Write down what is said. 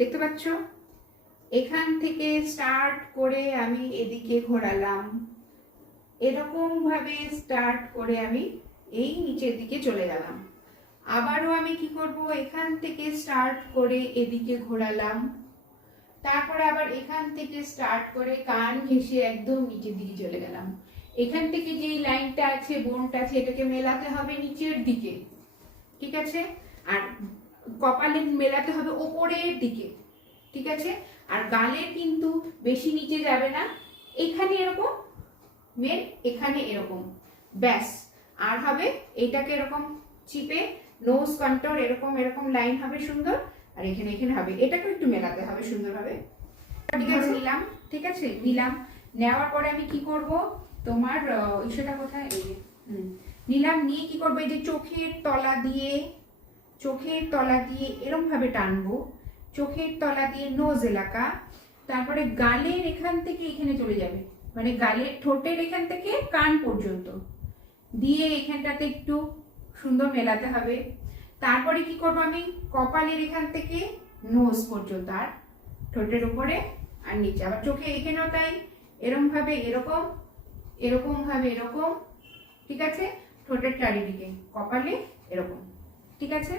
দেখতে পাচ্ছ? এখান থেকে স্টার্ট করে আমি এদিকে ঘোরালাম, এরকম ভাবে স্টার্ট করে আমি এই নিচের দিকে চলে গেলাম। আবারও আমি কি করব, এখান থেকে স্টার্ট করে এদিকে ঘোরালাম, তারপরে আবার এখান থেকে স্টার্ট করে কান ঘেঁষে একদম নিচের দিকে চলে গেলাম। এখান থেকে যে লাইনটা আছে, বোনটা আছে, এটাকে মেলাতে হবে নিচের দিকে, ঠিক আছে? আর কপালে মেলাতে হবে ওপরের দিকে, ঠিক আছে? আর গালের কিন্তু বেশি নিচে যাবে না, এখানে এরকম মেন, এখানে এরকম, ব্যাস। আর হবে এইটাকে এরকম চিপে নোজ কন্ট্রোল, এরকম এরকম লাইন হবে সুন্দর, আর এখানে এখানে হবে, এটাকে একটু মেলাতে হবে সুন্দরভাবে, ঠিক আছে? নিলাম, ঠিক আছে, নিলাম। নেওয়ার পরে আমি কি করব, তোমার সেটা কোথায়, এই নিলাম, নিয়ে কি করবো, এই যে চোখের তলা দিয়ে এরকম ভাবে টানবো, চোখের তলা দিয়ে নোজ এলাকা, তারপরে গালের এখান থেকে এখানে চলে যাবে, মানে গালের ঠোঁটের এখান থেকে কান পর্যন্ত দিয়ে এখানটাতে একটু সুন্দর মেলাতে হবে। তারপরে কি করবো, আমি কপালের এখান থেকে নোজ পর্যন্ত, আর ঠোঁটের উপরে আর নিচে, আবার চোখে এখানেও তাই, এরকম ভাবে এরকম, এরকম ভাবে এরকম, ঠিক আছে? ঠোঁটের চারিদিকে, কপালে এরকম, ঠিক আছে?